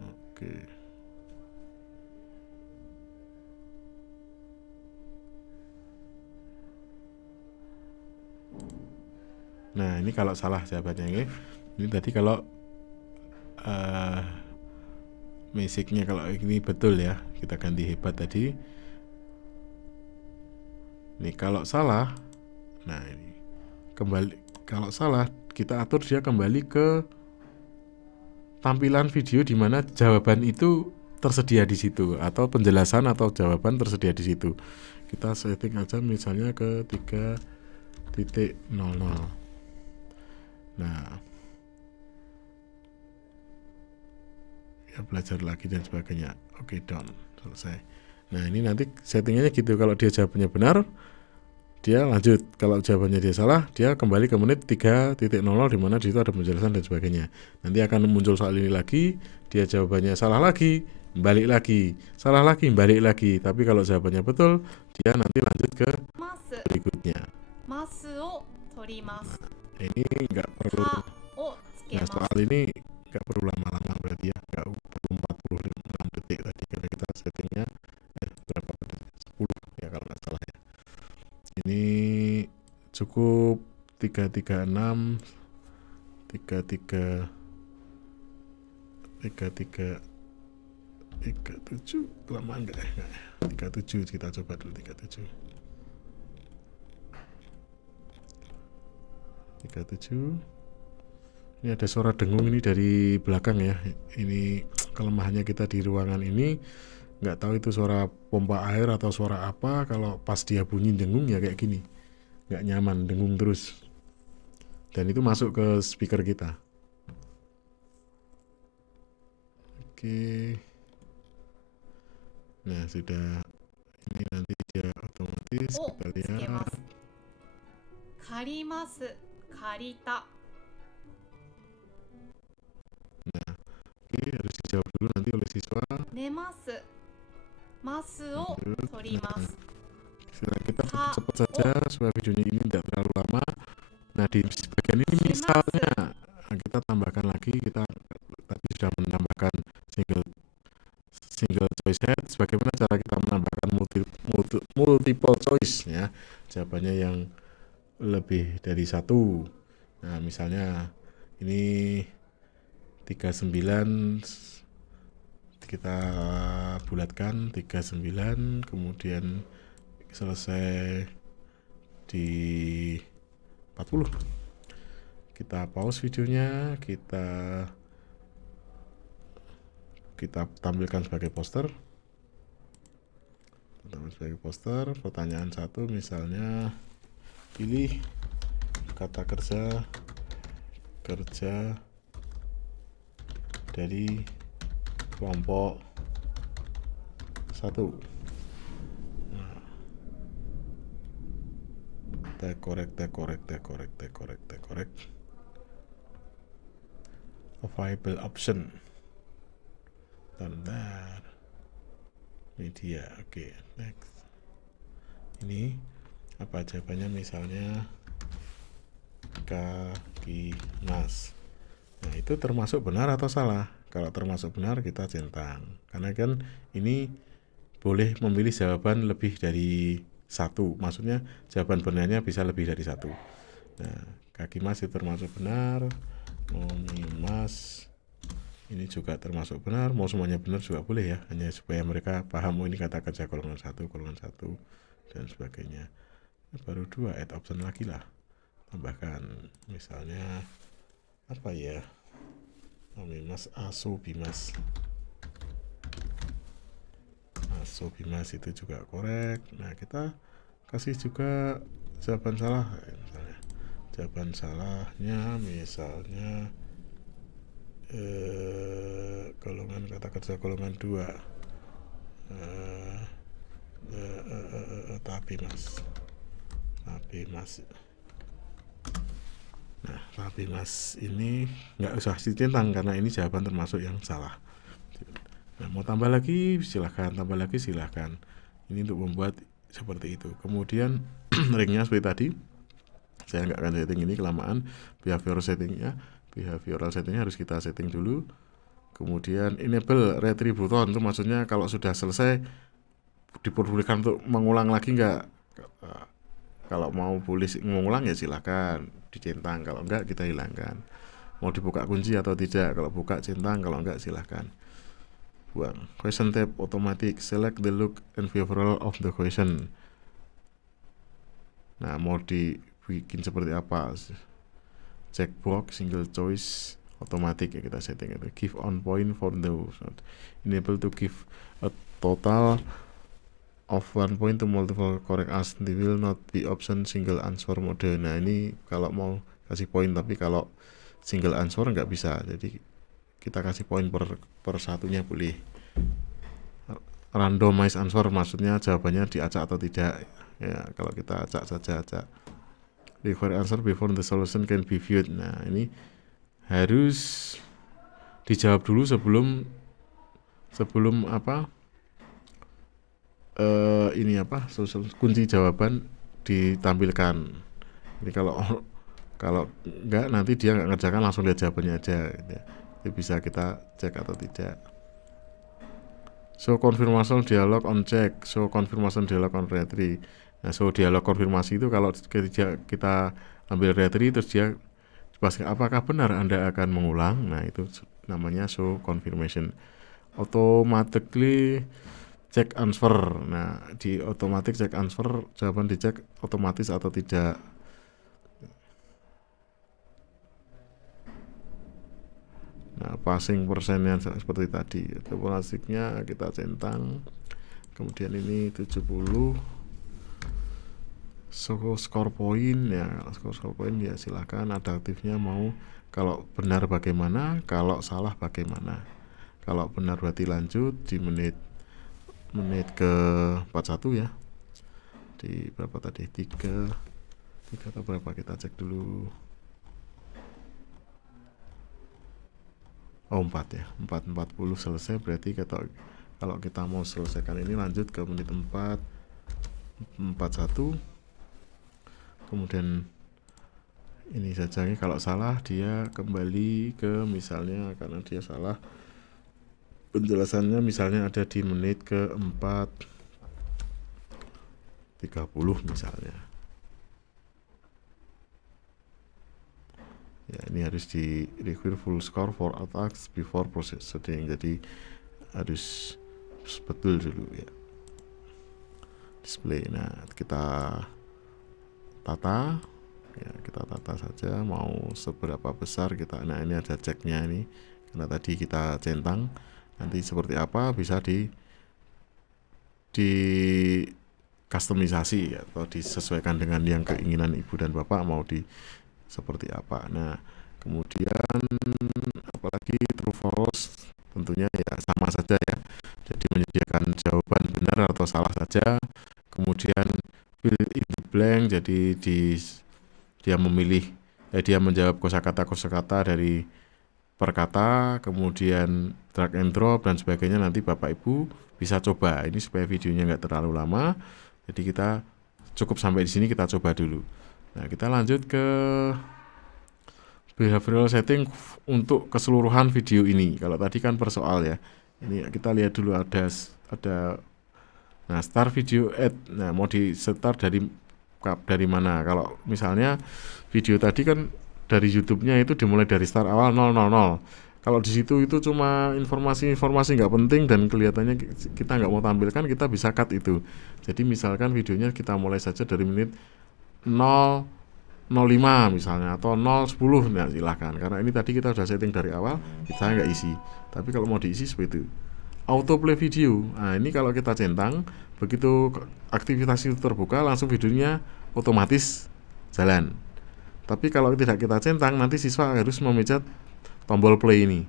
Oke. Nah, ini kalau salah jawabannya ini. Ini tadi kalau musiknya kalau ini betul ya, kita ganti hebat tadi. Nih kalau salah, nah ini kembali, kalau salah kita atur dia kembali ke tampilan video di mana jawaban itu tersedia di situ, atau penjelasan atau jawaban tersedia di situ. Kita setting aja misalnya ke 3.00. Nah, ya belajar lagi dan sebagainya. Oke, done, selesai. Nah, ini nanti settingannya gitu. Kalau dia jawabannya benar, dia lanjut. Kalau jawabannya dia salah, dia kembali ke menit 3.00 di mana di situ ada penjelasan dan sebagainya. Nanti akan muncul soal ini lagi, dia jawabannya salah lagi, balik lagi, salah lagi, balik lagi. Tapi kalau jawabannya betul, dia nanti lanjut ke berikutnya. Ini nggak perlu. Nah, soal ini nggak perlu lama-lama berarti ya, nggak perlu 46 detik tadi karena kita settingnya berapa detik? 10 ya kalau nggak salah ya. Ini cukup 336 37 lama enggak ya? 37 kita coba dulu 37. Ini ada suara dengung ini dari belakang ya. Ini kelemahannya kita di ruangan ini, nggak tahu itu suara pompa air atau suara apa. Kalau pas dia bunyi dengung ya kayak gini, nggak nyaman, dengung terus, dan itu masuk ke speaker kita. Oke, nah sudah, ini nanti dia otomatis kita lihat. Karimasu, karita. Nah, oke, harus dijawab dulu nanti oleh siswa. Nemasu. マスを取ります。Silakan kita Sa cepat saja supaya videonya ini tidak terlalu lama. Nah, di bagian ini shimasu. misalnya kita tambahkan lagi, kita tadi sudah menambahkan single choice head. Bagaimana cara kita menambahkan multiple choice ya, jawabannya yang lebih dari satu. Nah, misalnya ini 39, kita bulatkan 39, kemudian selesai di 40. Kita pause videonya, kita tampilkan sebagai poster. Pertanyaan 1 misalnya, pilih kata kerja dari kelompok 1. Nah, korek. Available option. Standar media. Oke, next. Ini apa jawabannya? Misalnya kaki mas. Nah, itu termasuk benar atau salah? Kalau termasuk benar kita centang, karena kan ini boleh memilih jawaban lebih dari satu, maksudnya jawaban benarnya bisa lebih dari satu. Nah, kaki mas itu termasuk benar, momi mas ini juga termasuk benar, mau semuanya benar juga boleh ya, hanya supaya mereka paham ini kata kerja golongan satu dan sebagainya. Baru 2, add option lagi lah, tambahkan misalnya apa ya, Mas Aso Bimas itu juga korek. Nah, kita kasih juga jawaban salah, misalnya jawaban salahnya misalnya golongan kata kerja golongan 2, tapi mas. Nah, tapi mas ini nggak usah dicentang karena ini jawaban termasuk yang salah. Nah, mau tambah lagi silahkan, ini untuk membuat seperti itu. Kemudian ringnya seperti tadi, saya nggak akan setting ini kelamaan. Behavioral settingnya harus kita setting dulu. Kemudian enable retrieve button, itu maksudnya kalau sudah selesai diperbolehkan untuk mengulang lagi nggak. Kalau mau boleh mengulang ya silahkan dicentang, kalau enggak kita hilangkan. Mau dibuka kunci atau tidak, kalau buka centang, kalau enggak silahkan buang. Question tab otomatis, select the look and behavioral of the question. Nah, mau dibikin seperti apa, checkbox single choice otomatis ya kita setting itu. Give on point for those, enable to give a total of 1 point to multiple correct answer, will not be option single answer mode. Nah, ini kalau mau kasih poin, tapi kalau single answer nggak bisa, jadi kita kasih poin per satunya boleh. Randomize answer maksudnya jawabannya diacak atau tidak ya, kalau kita acak saja acak. Require answer before the solution can be viewed. Nah, ini harus dijawab dulu sebelum apa kunci jawaban ditampilkan. Jadi kalau enggak nanti dia nggak ngerjakan, langsung lihat jawabannya aja gitu ya. Itu bisa kita cek atau tidak. Show confirmation dialog on check, show confirmation dialog on retrieve. Nah, show dialog konfirmasi itu kalau kita ambil retrieve terus dia pastikan apakah benar Anda akan mengulang. Nah, itu namanya show confirmation. Automatically check answer. Nah, di otomatis check answer, jawaban dicek otomatis atau tidak. Nah, passing persennya seperti tadi. Tabulasiknya kita centang. Kemudian ini 70. Score point ya, score point ya silahkan adaptifnya mau kalau benar bagaimana, kalau salah bagaimana. Kalau benar berarti lanjut di menit ke 41 ya. Di berapa tadi? 3 atau berapa, kita cek dulu. Oh, 4 ya. 4:40 selesai, berarti Kalau kita mau selesaikan ini lanjut ke menit 41, kemudian ini saja. Kalau salah dia kembali ke misalnya, karena dia salah penjelasannya, misalnya ada di menit ke 4:30 misalnya. Ya, ini harus di require full score for attacks before processing. Jadi harus betul dulu ya. Display. Nah, kita tata. Ya, kita tata saja mau seberapa besar kita. Nah, ini ada ceknya ini. Karena tadi kita centang. Nanti seperti apa bisa di customisasi atau disesuaikan dengan yang keinginan ibu dan bapak mau di seperti apa. Nah, kemudian apalagi true false, tentunya ya sama saja ya. Jadi menyediakan jawaban benar atau salah saja. Kemudian fill in the blank, jadi dia memilih, dia menjawab kosakata dari per kata, kemudian drag and drop dan sebagainya. Nanti Bapak Ibu bisa coba ini supaya videonya nggak terlalu lama. Jadi kita cukup sampai di sini, kita coba dulu. Nah, kita lanjut ke behavioral setting untuk keseluruhan video ini. Kalau tadi kan per soal ya. Ini kita lihat dulu ada nah, start video ad. Nah, mau di start dari mana? Kalau misalnya video tadi kan dari YouTube-nya itu dimulai dari start awal 000. Kalau di situ itu cuma informasi nggak penting dan kelihatannya kita nggak mau tampilkan, kita bisa cut itu. Jadi misalkan videonya kita mulai saja dari menit 0:05 misalnya atau 0:10, nah silahkan. Karena ini tadi kita sudah setting dari awal, kita nggak isi. Tapi kalau mau diisi seperti itu. Autoplay video. Nah, ini kalau kita centang, begitu aktivitas itu terbuka, langsung videonya otomatis jalan. Tapi kalau tidak kita centang, nanti siswa harus memencet tombol play ini.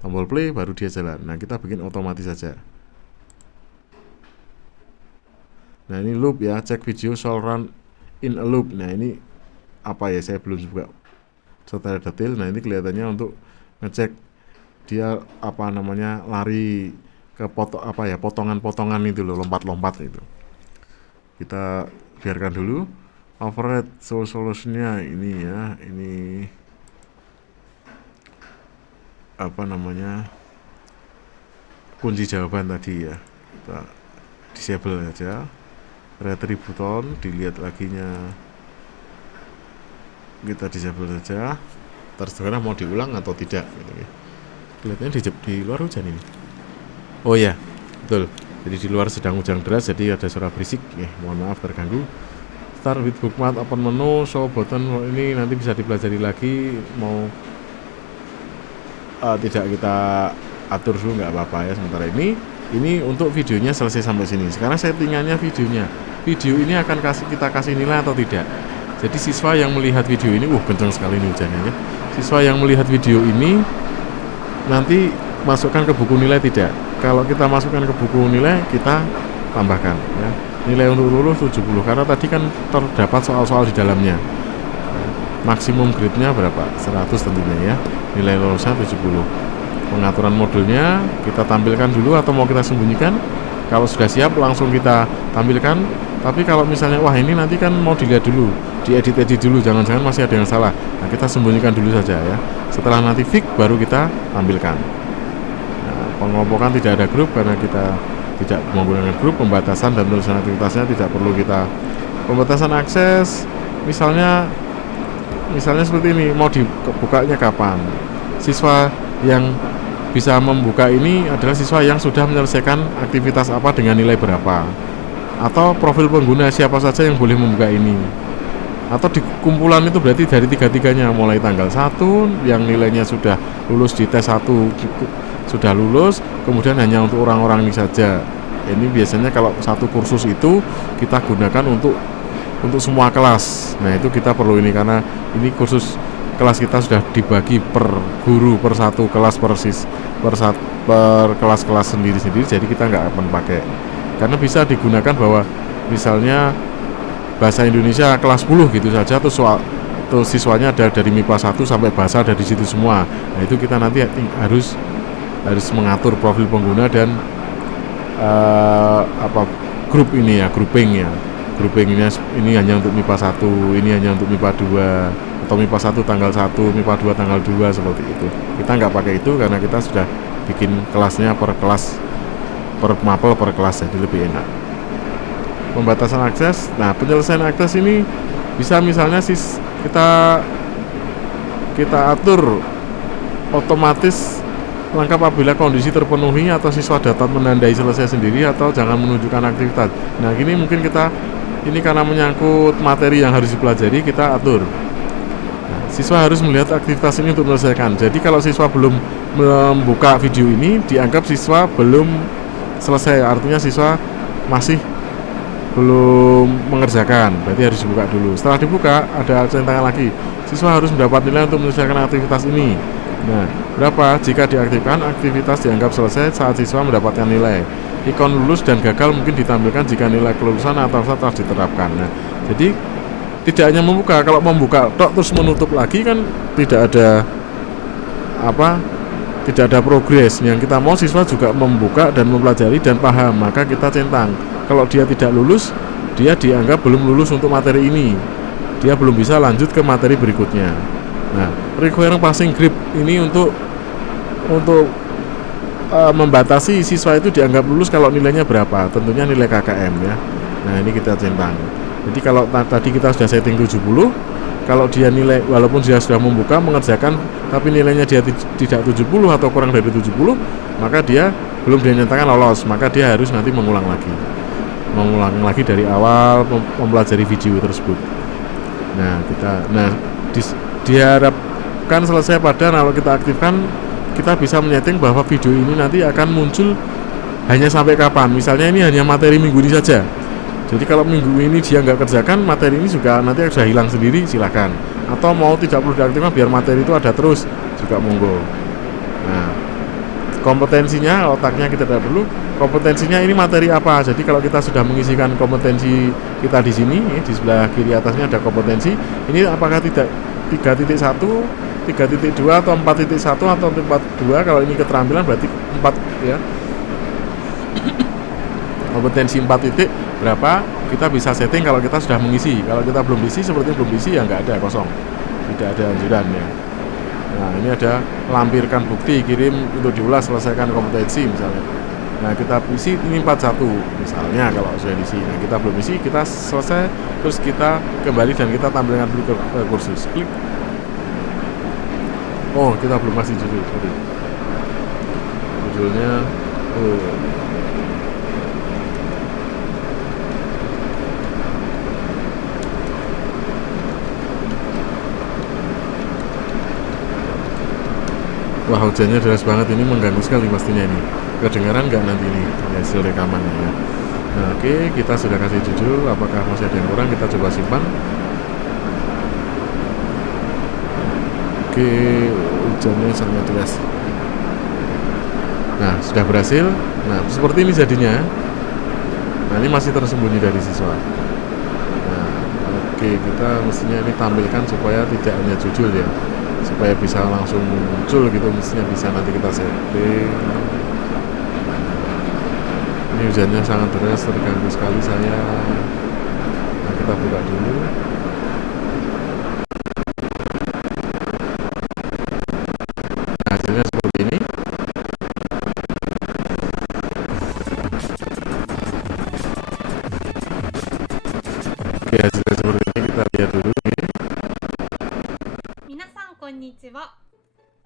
Tombol play baru dia jalan. Nah, kita bikin otomatis saja. Nah, ini loop ya, check video shall run in a loop. Nah, ini apa ya, saya belum buka secara detail. Nah, ini kelihatannya untuk ngecek dia apa namanya lari ke potongan-potongan itu loh, lompat-lompat itu. Kita biarkan dulu. Override solutionnya ini ya, ini apa namanya, kunci jawaban tadi ya, kita disable saja. Retrieve button, dilihat laginya kita disable saja. Terserah mau diulang atau tidak gitu ya. Kelihatannya di luar hujan ini. Oh ya, betul. Jadi di luar sedang hujan deras, jadi ada suara berisik ya, mohon maaf terganggu. Start with bookmark, open menu, show button. Ini nanti bisa dipelajari lagi, mau tidak kita atur dulu nggak apa-apa ya sementara ini. Ini untuk videonya selesai sampai sini. Sekarang settingannya videonya. Video ini akan kita kasih nilai atau tidak. Jadi siswa yang melihat video ini, kencang sekali ini hujannya ya. Siswa yang melihat video ini nanti masukkan ke buku nilai tidak. Kalau kita masukkan ke buku nilai, kita tambahkan ya. Nilai untuk lulus 70, karena tadi kan terdapat soal-soal di dalamnya. Maksimum grade-nya berapa? 100 tentunya ya. Nilai lulusnya 70. Pengaturan modulnya kita tampilkan dulu atau mau kita sembunyikan? Kalau sudah siap langsung kita tampilkan. Tapi kalau misalnya wah ini nanti kan mau dilihat dulu, diedit dulu, jangan-jangan masih ada yang salah. Nah, kita sembunyikan dulu saja ya. Setelah nanti fix baru kita tampilkan. Nah, pengelompokan tidak ada grup karena kita tidak menggunakan grup. Pembatasan dan tulisan aktivitasnya tidak perlu kita. Pembatasan akses misalnya seperti ini, mau dibukanya kapan? Siswa yang bisa membuka ini adalah siswa yang sudah menyelesaikan aktivitas apa dengan nilai berapa, atau profil pengguna siapa saja yang boleh membuka ini, atau di kumpulan itu berarti dari tiga-tiganya mulai tanggal 1 yang nilainya sudah lulus di tes 1 sudah lulus, kemudian hanya untuk orang-orang ini saja. Ini biasanya kalau satu kursus itu kita gunakan untuk semua kelas. Nah, itu kita perlu ini karena ini kursus kelas kita sudah dibagi per guru, per satu kelas, per kelas-kelas sendiri-sendiri. Jadi kita nggak akan pakai, karena bisa digunakan bahwa misalnya bahasa Indonesia kelas 10 gitu saja, terus siswanya ada dari MIPA 1 sampai bahasa ada di situ semua. Nah, itu kita nanti harus mengatur profil pengguna dan apa grup ini ya, grouping ya. Grouping ini hanya untuk MIPA 1, ini hanya untuk MIPA 2, atau MIPA 1 tanggal 1, MIPA 2 tanggal 2, seperti itu. Kita nggak pakai itu karena kita sudah bikin kelasnya per kelas, per mapel per kelas, jadi lebih enak. Pembatasan akses. Nah, penyelesaian akses ini bisa misalnya kita atur otomatis lengkap apabila kondisi terpenuhi, atau siswa dapat menandai selesai sendiri atau jangan menunjukkan aktivitas. Nah, gini mungkin ini karena menyangkut materi yang harus dipelajari, kita atur. Nah, siswa harus melihat aktivitas ini untuk menyelesaikan. Jadi kalau siswa belum membuka video ini, dianggap siswa belum selesai, artinya siswa masih belum mengerjakan, berarti harus dibuka dulu. Setelah dibuka, ada centangan lagi, siswa harus mendapat nilai untuk menyelesaikan aktivitas ini. Nah, berapa? Jika diaktifkan, aktivitas dianggap selesai saat siswa mendapatkan nilai. Ikon lulus dan gagal mungkin ditampilkan jika nilai kelulusan atau telah diterapkan. Nah, jadi tidak hanya membuka, kalau membuka terus menutup lagi kan tidak ada progres. Yang kita mau siswa juga membuka dan mempelajari dan paham, maka kita centang. Kalau dia tidak lulus, dia dianggap belum lulus untuk materi ini, dia belum bisa lanjut ke materi berikutnya. Nah, requiring passing grade ini untuk membatasi siswa itu dianggap lulus kalau nilainya berapa, tentunya nilai KKM ya. Nah, ini kita centang. Jadi kalau tadi kita sudah setting 70, kalau dia nilai, walaupun dia sudah membuka mengerjakan tapi nilainya dia tidak 70 atau kurang dari 70, maka dia belum dinyatakan lolos, maka dia harus nanti mengulang lagi dari awal mempelajari video tersebut. Nah, diharapkan selesai pada, kalau kita aktifkan, kita bisa menyeting bahwa video ini nanti akan muncul hanya sampai kapan. Misalnya ini hanya materi minggu ini saja, jadi kalau minggu ini dia nggak kerjakan, materi ini juga nanti sudah hilang sendiri, silakan. Atau mau tidak perlu diaktifkan biar materi itu ada terus, juga monggo. Nah, kompetensinya, otaknya kita tidak perlu. Kompetensinya ini materi apa? Jadi kalau kita sudah mengisikan kompetensi kita di sini, di sebelah kiri atasnya ada kompetensi. Ini apakah tidak 3.1, 3.2 atau 4.1 atau 4.2? Kalau ini keterampilan berarti 4 ya. Kompetensi 4 titik berapa, kita bisa setting kalau kita sudah mengisi. Kalau kita belum isi, seperti belum isi ya nggak ada, kosong, tidak ada anjuran ya. Nah, ini ada lampirkan bukti, kirim untuk diulas, selesaikan kompetensi misalnya. Nah, kita isi ini 41 misalnya kalau sudah diisi. Nah, kita belum isi, kita selesai, terus kita kembali dan kita tampilkan dulu ke kursus. Klik. Oh, kita belum kasih judul. Sorry. Judulnya wah, hujannya deras banget, ini mengganggu sekali pastinya ini. Kedengaran nggak nanti ini hasil rekamannya ya. Nah, oke, kita sudah kasih judul. Apakah masih ada yang kurang? Kita coba simpan. Oke, hujannya sangat deras. Nah, sudah berhasil. Nah, seperti ini jadinya. Nah, ini masih tersembunyi dari siswa. Nah, oke, kita mestinya ini tampilkan supaya tidak hanya judul ya, supaya bisa langsung muncul gitu, mestinya bisa nanti kita setting. Ini hujannya sangat deras, terganggu sekali saya. Nah, kita buka dulu. Nah, hasilnya seperti ini. Oke, hasilnya seperti ini, kita lihat dulu nih. 皆さんこんにちは。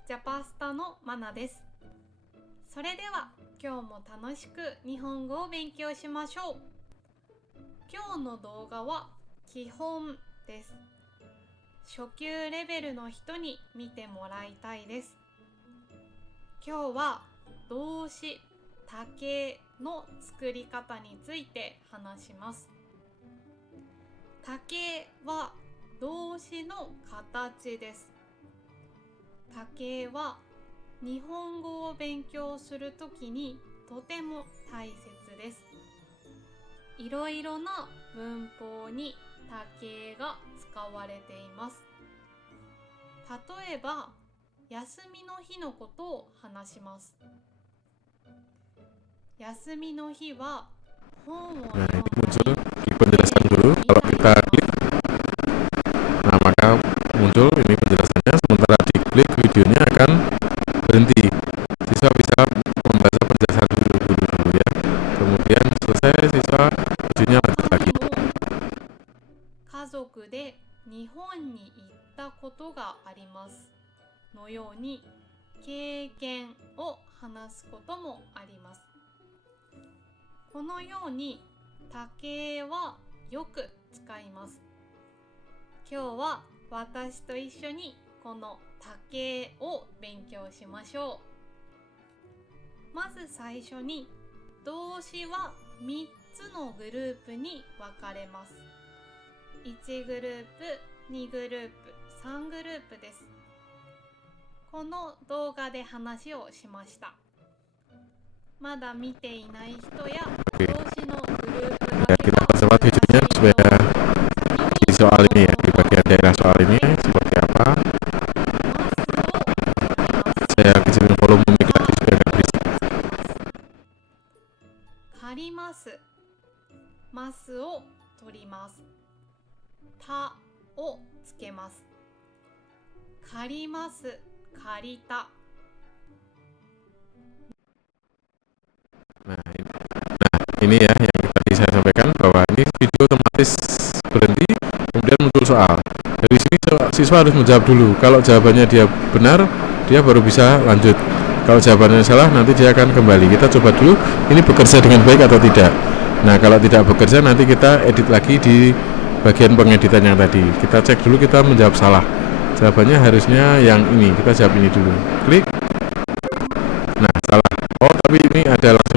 ジャパスタのマナです。それでは今日も楽しく日本語を勉強しましょう。今日の動画は基本です。初級レベルの人に見てもらいたいです。今日は動詞竹の作り方について話します。竹は動詞の形です。竹は日本語を勉強するときにとても大切です。いろいろな文法に竹が使われています。例えば、休みの日のことを話します。休みの日は本を Nah, 読 ini んだ muncul り di penjelasan guru. Kalau kita klik, nah maka muncul ini penjelasannya. Sementara diklik, videonya akan berhenti. Siswa bisa membaca penjelasan dulu ya. Kemudian selesai, siswa videonya lanjut lagi. 家族で日本に行ったことがありますのように経験を話すこともあります。このように多形はよく使います。今日は私と一緒にこの多形を勉強しましょう。まず最初に動詞は3つのグループに分かれます。1グループ、2グループ、3グループです。この動画で話をしました。まだ見ていない人や動詞のグループ Ya, kita percepat videonya supaya di soal ini ya, di bagian daerah soal ini seperti apa. Saya kecilin volume mic lagi supaya nggak berisik. 借ります。ますを取ります。たをつけます。借ります、借りた。Ini ya yang tadi saya sampaikan bahwa ini video otomatis berhenti, kemudian muncul soal. Dari sini siswa harus menjawab dulu. Kalau jawabannya dia benar, dia baru bisa lanjut. Kalau jawabannya salah, nanti dia akan kembali. Kita coba dulu ini bekerja dengan baik atau tidak. Nah, kalau tidak bekerja, nanti kita edit lagi di bagian pengeditan yang tadi. Kita cek dulu kita menjawab salah. Jawabannya harusnya yang ini. Kita jawab ini dulu. Klik. Nah, salah. Oh, tapi ini ada langsung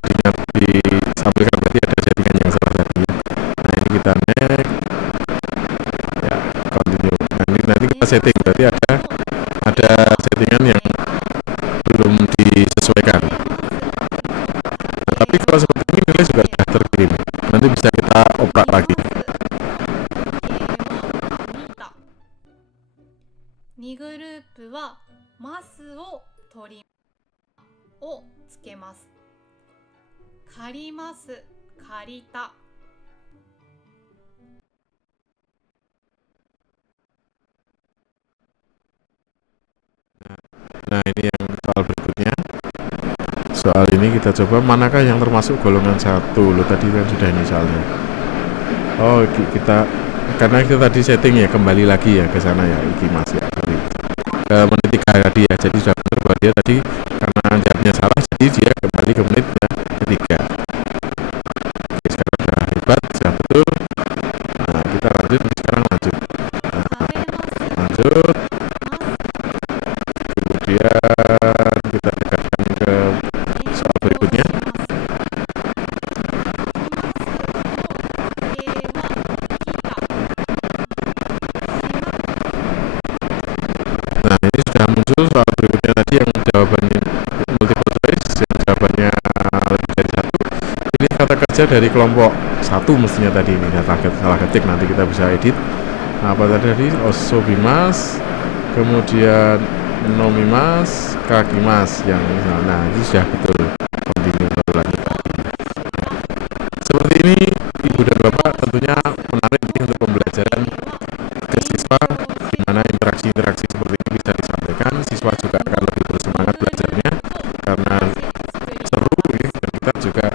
disampaikan, berarti ada settingan yang salah tadi. Nah, ini kita next. Ya, continue. Nah, ini nanti kita setting, berarti ada settingan yang belum disesuaikan. Nah, tapi kalau seperti ini nilai juga sudah terkirim. Nanti bisa kita oprak lagi. 2グループはますを取りをつけます。借ります、借りた。Nah, ini yang soal berikutnya. Soal ini kita coba manakah yang termasuk golongan 1. Loh, tadi kan sudah ini soalnya. Oh, kita karena kita tadi setting ya, kembali lagi ya ke sana ya, iki Mas ya. Sorry. Ke menit 3 tadi ya. Jadi sudah benar bahwa dia tadi karena jawabnya salah, jadi dia kembali ke menit ketiga. Oke, sekarang sudah hebat, sudah betul. Nah, kita lanjut, sekarang lanjut. Nah, lanjut. Kemudian kita dekatkan ke soal berikutnya. Nah, ini sudah muncul soal berikutnya tadi yang jawabannya multiple choice, yang jawabannya lebih dari 1. Ini kata kerja dari kelompok 1 mestinya tadi ini. Salah ketik, nanti kita bisa edit. Nah, apa tadi? Osobimas, kemudian nomimas, kakimas yang ini. Nah, ini sudah betul. Continue baru lanjut lagi. Seperti ini Ibu dan Bapak tentunya menarik ini untuk pembelajaran ke siswa, di mana interaksi-interaksi seperti ini bisa disampaikan. Siswa juga akan lebih bersemangat belajarnya karena seru ya, dan kita juga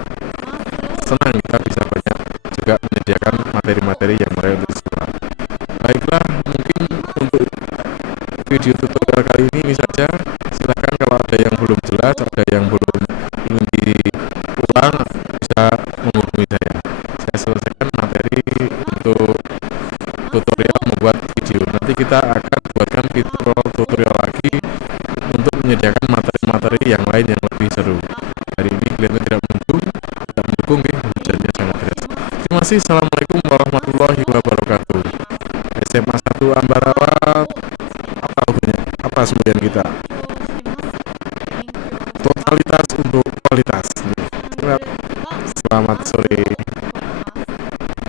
senang kita bisa banyak juga menyediakan materi-materi yang menarik untuk siswa. Baiklah, mungkin untuk video tutorial kali ini saja. Silahkan kalau ada yang belum jelas, ada yang belum ingin diulang, bisa menghubungi saya. Saya selesaikan materi untuk tutorial membuat video. Nanti kita akan buatkan tutorial lagi untuk menyediakan materi-materi yang lain yang lebih seru. Hari ini kalian tidak mendukung ya, hujannya sangat deras. Terima kasih. Assalamualaikum warahmatullahi wabarakatuh. SMA 1 Ambarawa, apa hubungannya? Apa semboyan kita? Totalitas untuk kualitas. Selamat sore.